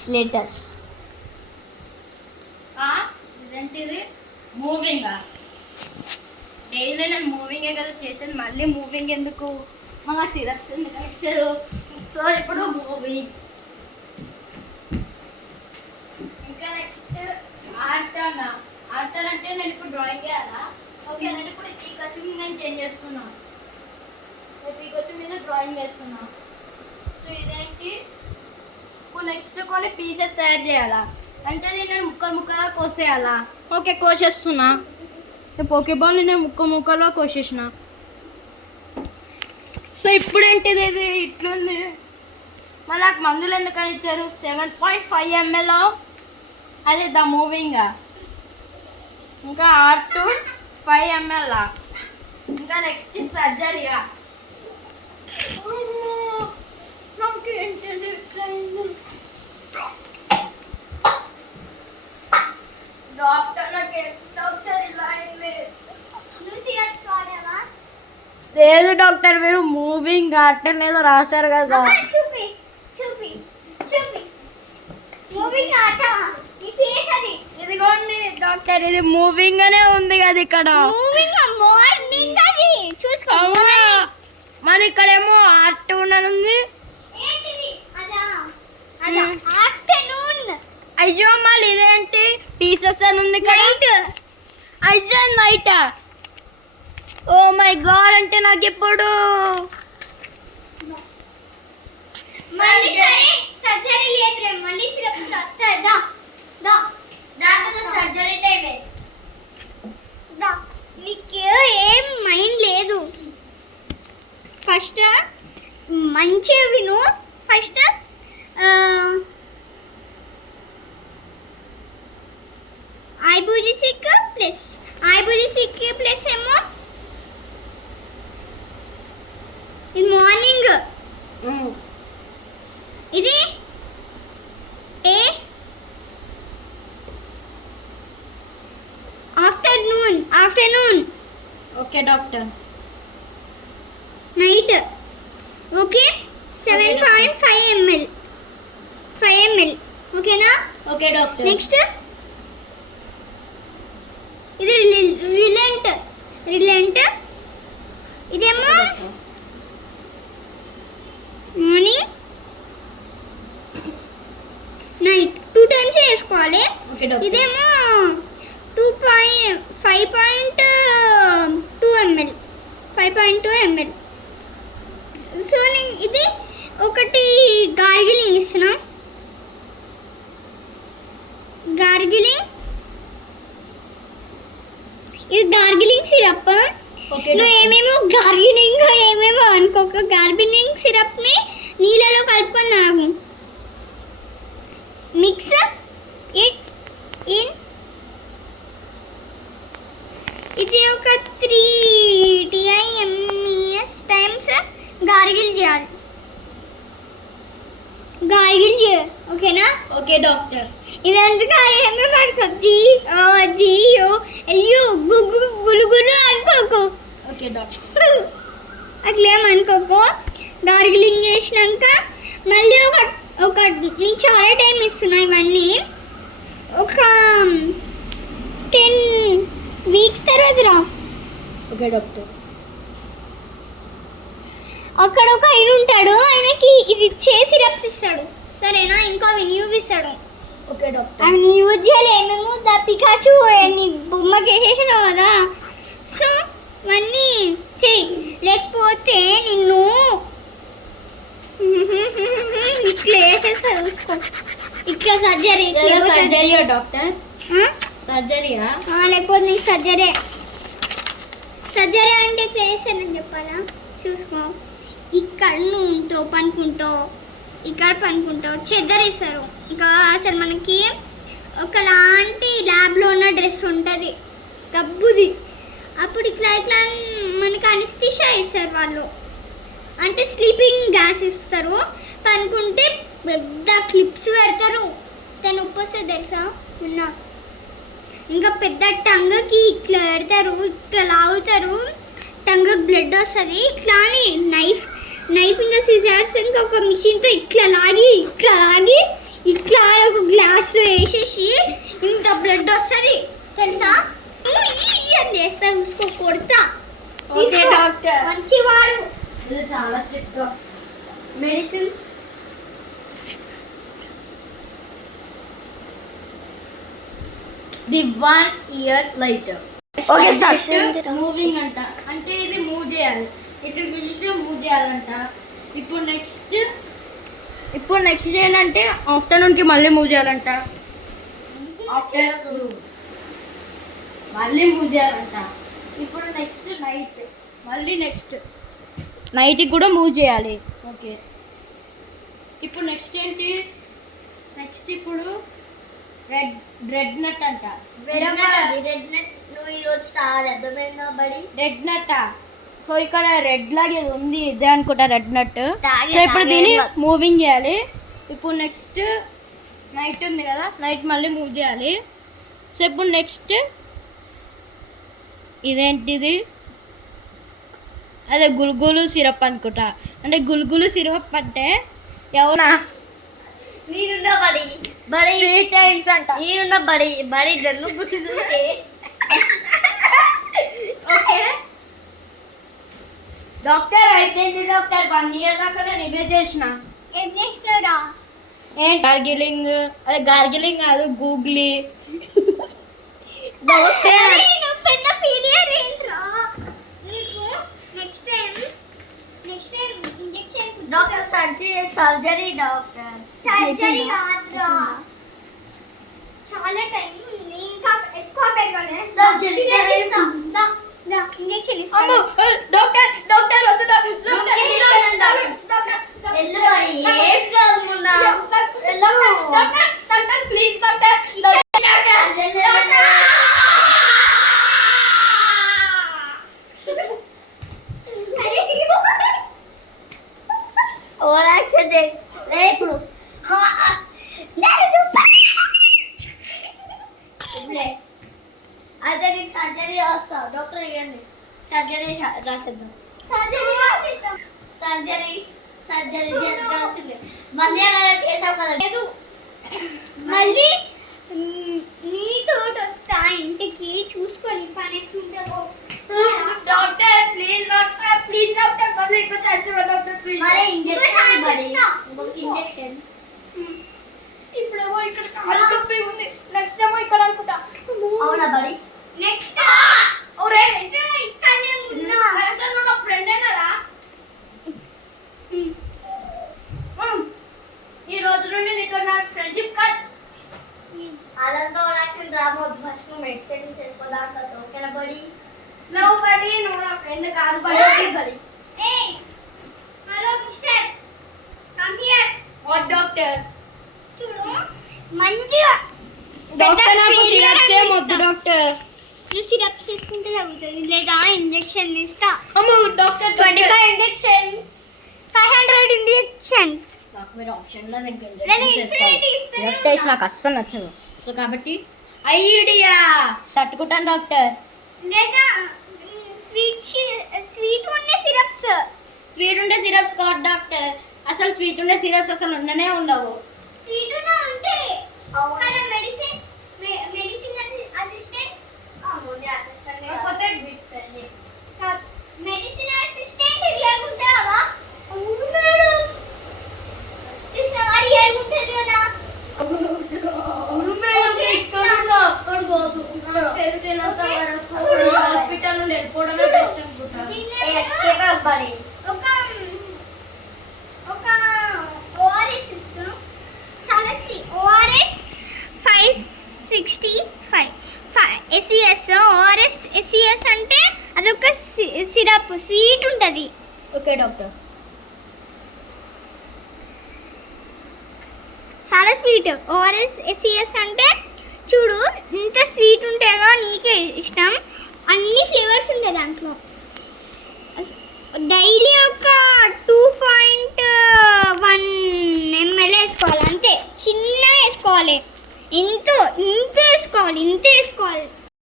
minutes later. ఇదేంటిది మూవింగా? Daily నేను మూవింగే కదా చేసేది, మళ్ళీ మూవింగ్ ఎందుకు? మాకు సిరప్స్ ఎందుకు ఇచ్చారు? సో ఇప్పుడు మూవింగ్. ఇంకా నెక్స్ట్ ఆర్ట్ అన్న. ఆర్ట్ అంటే నేను ఇప్పుడు డ్రాయింగ్ చేయాలా? ఓకే, నేను ఇప్పుడు ఈ పికాచు నేను చేంజ్ చేస్తున్నాను. పికాచు మీద డ్రాయింగ్ వేస్తున్నా. సో ఇదేంటి? ఇప్పుడు నెక్స్ట్ కొన్ని పీసెస్ తయారు చేయాలా? అంటే నేను ముక్కలుగా కోసేయాలా? ఓకే, కోసేస్తున్నా. పోకేబాల్ని నేను ముక్కలుగా కోసేసిన. సో ఇప్పుడు ఏంటిది? ఇది ఇట్లుంది. మరి నాకు మందులు ఎందుకని ఇచ్చారు? 7.5 ml ఆఫ్ అదే ద మూవింగ్. ఇంకా R2 5 ml. ఇంకా నెక్స్ట్ సర్జరీగా. నాకేంటిది లేదు డాక్టర్, మీరు మూవింగ్ ఆర్ట్ ఏదో రాశారు కదా. ఇదిగోండి డాక్టర్, ఇది మూవింగ్ అనే ఉంది కదా ఇక్కడ. మరి ఇక్కడేమో ఆర్ట్ ఉంది. అయ్యో మళ్ళీ ఇదేంటి పీసెస్ అని ఉంది కదా. అయ్యో నైట్. ఓ మై గాడ్, అంటే నాకు ఇప్పుడు ఏం మైండ్ లేదు. ఫస్ట్ మంచిగా విను. ఫస్ట్ ఐబుజిసిక్ ప్లస్ ఏమో ఇది మార్నింగ్, ఇది afternoon. Okay doctor. Night. Okay 7.5 ml. ఓకేనా? Okay doctor. నెక్స్ట్ ఇది రిలెంట్. ఇదేమో మార్నింగ్ నైట్ 2 times వేసుకోవాలి. ఇదేమో 5.2 ml. సో నేను ఇది ఒకటి గార్గిలింగ్ ఇస్తున్నా. ఇది గార్గిలింగ్ సిరప్. నువ్వు ఏమేమో అనుకోక గార్గిలింగ్ సిరప్ని నీళ్ళలో కలుపుకొని తాగు. Mix it in. ఇది ఒక 3 times గార్గిల్ చేయాలి. ఓకేనా? Okay doctor. ఇదంతా ఏమో అనుకో. గులుగులు అనుకోకు. Okay doctor. అట్లేమనుకోకు. గార్గిలింగ్ చేసినాక మళ్ళీ ఒక నీకు చాలా టైం ఇస్తున్నా. ఇవన్నీ ఒక 10 weeks తర్వాత రా. Okay doctor. అక్కడ ఒక ఆయన ఉంటాడు, ఆయనకి ఇది చేసి సిరప్స్ ఇస్తాడు. సరేనా? ఇంకా యూజ్ ఇస్తాడు. Okay doctor. అవి యూజ్ చేయలేమేమో. ద పికాచు నీ బొమ్మకి వేసేసాడు కదా. సో ఇవన్నీ చెయ్యి, లేకపోతే నిన్ను ఇట్లా వేసేస్తా. చూసుకో, ఇట్లా సర్జరీయా డాక్టర్? సర్జరీయా? లేకపోతే నీకు సర్జరీ అంటే ఇట్లా వేసానని చెప్పాలా? చూసుకో, ఇక్కడ నువ్వు పనుకుంటావు చెద్దరేస్తారు. ఇంకా అసలు మనకి ఒకలాంటి ల్యాబ్లో ఉన్న డ్రెస్ ఉంటుంది గబ్బుది. అప్పుడు ఇట్లా మనకి అనిస్థిషా ఇస్తారు వాళ్ళు. అంటే స్లీపింగ్ గ్యాస్ ఇస్తారు. పనుకుంటే పెద్ద క్లిప్స్ పెడతారు. నొప్పి వస్తుంది తెలుసా? ఉన్నా ఇంకా పెద్ద టంగ్కి ఇట్లా పెడతారు, ఇట్లా లాగుతారు, టంగ్కి బ్లడ్ వస్తుంది. ఇట్లా అని నైఫ్ ఇంకా సిజర్స్ ఇంకా ఒక మిషన్తో ఇట్లా లాగి చాలా strict. Medicines the 1 year later. Okay, start. Moving అంట, అంటే ఇది మూవ్ చేయాలి, ఇటు మూవ్ చేయాలంట. ఇప్పుడు నెక్స్ట్ ఏంటంటే ఆఫ్టర్నూన్కి మళ్ళీ మూవ్ చేయాలంట. ఆఫ్టర్నూన్ మళ్ళీ మూవ్ చేయాలంట. ఇప్పుడు నెక్స్ట్ నైట్, మళ్ళీ నైట్కి కూడా మూవ్ చేయాలి. ఓకే, ఇప్పుడు నెక్స్ట్ ఏంటి? నెక్స్ట్ ఇప్పుడు రెడ్ నట్ అంట. రెడ్ నట్ నువ్వు ఈరోజు చాలా అర్థమైందా బడి? రెడ్ నట్. సో ఇక్కడ రెడ్ లాగా ఏదో ఉంది, ఇదే అనుకుంటా రెడ్ నట్. తాగే, సో ఇప్పుడు తాగే దీన్ని కాదు. మూవింగ్ చేయాలి. ఇప్పుడు నెక్స్ట్ నైట్ ఉంది కదా, నైట్ మళ్ళీ మూవ్ చేయాలి. సో ఇప్పుడు నెక్స్ట్ ఇదేంటిది? అదే గుల్గులు సిరప్ అనుకుంటా. అంటే గుల్గులు సిరప్ అంటే ఎవరా నేనున్న బడి 3 times అంట. నేనున్న బడి గన్ను పుట్టింది. ఓకే డాక్టర్ అయిపోయింది డాక్టర్. 1 year దాకా నేను ఇవే చేసిన. ఏం చేసినారా? గార్గిలింగ్, అదే గార్గిలింగ్ కాదు, గూగ్లీ. అరే, నువ్వు పెద్ద ఫీలియర్ ఏంట్రా నీకు? Next time injection doctor surgery doctor. Surgery కాదురా, చాలా టైం ఉంది, ఇంకా ఎక్కువ పెట్టాలి. Surgery ఇంజెక్షన్ అమ్మో, డాక్టర్ వద్దు, ఎల్లు బడి ఏం చదువుకున్నా? Doctor please doctor. Over action చేయి. లే ఇప్పుడు ఇప్పుడే అయితే నీకు సర్జరీ రాస్తావు. డాక్టర్ ఇవ్వండి, సర్జరీ రాసేద్దాం. సర్జరీ చేయాల్సిందే. మధ్యాహ్నం చేసావు కదా. లేదు, మళ్ళీ నీతోటి వస్తా ఇంటికి, చూసుకొని పని ఎట్లుంటుందో. డాక్టర్ ప్లీజ్ డాక్టర్ మళ్ళీ ఇంకో ఛాన్స్ ఇవ్వండి డాక్టర్ ప్లీజ్. మరి ఇంకో ఇంజెక్షన్ ఛాన్స్ బడి, ఇస్తా. ఇంకొక ఇంజెక్షన్. ఇప్పుడేమో ఇక్కడ చాలా నొప్పి ఉంది, నెక్స్ట్ ఏమో ఇక్కడ అనుకుంటా. అవునా బడి? నెక్స్ట్ ఒరే ఇక్కడనే ఉన్నా. అసలు నువ్వు నా ఫ్రెండ్ ఏనారా? ఈ రోజు నుండి నీతో నాకు ఫ్రెండ్షిప్ కట్. అదంతా యాక్షన్ డ్రామా వద్దు. ఫస్ట్ నువ్వు మెడిసిన్ చేసుకోదా అంత ఓకేనా బడి? లవ్ బడి, నువ్వు నా ఫ్రెండ్ కాదు బడి. బడి Hey, hello mister, come here. What doctor? చూడు, మంచిగా డాక్టర్ నాకు failure సిరప్స్ ఏం వద్దు అనిపిస్తా. డాక్టర్. నువ్వు సిరప్స్ తీసుకుంటే తగ్గుతుంది, లేదా ఇంజెక్షన్ ఇస్తా. అమ్మో డాక్టర్ 25 ఇంజెక్షన్, 500 ఇంజెక్షన్స్. నాకు మీరు ఆప్షన్ లో నేను infinity ఇస్తాను. సిరప్ టేస్ట్ నాకు అస్సలు నచ్చదు. సో కాబట్టి ఐడియా తట్టుకుంటాను డాక్టర్. లేదా స్వీట్ ఉండే సిరప్స్. స్వీట్ ఉండే సిరప్స్ కాదు డాక్టర్, అసలు స్వీట్ ఉండే సిరప్స్ అసలు ఉండనే ఉండవు. స్వీట్ ఉన్న ఉంటే కదా మెడిసిన్ అసిస్టెంట్. ముందే అసిస్టెంట్ కాకపోతే bit friendly. Medicine assistant real ఉంటావా? అవును మేడం, చూసినావా రియల్ ఉంటుంది కదా. తెలిసినంత వరకు చూడు. హాస్పిటల్ నుండి వెళ్ళిపోవడమే చూడు. బెస్ట్ అనుకుంటా. దీన్ని బడి ఒక ఓఆర్ఎస్ ఇస్తున్నాం, చాలా sweet. ORS 565 SES. ORS SES అంటే అదొక సిరప్, స్వీట్ ఉంటుంది. Okay doctor. చాలా స్వీట్. ఓఆర్ఎస్ ఎస్ఈఎస్ అంటే చూడు, ఇంత స్వీట్ ఉంటుందో నీకే ఇష్టం. అన్ని ఫ్లేవర్స్ ఉంటాయి దాంట్లో.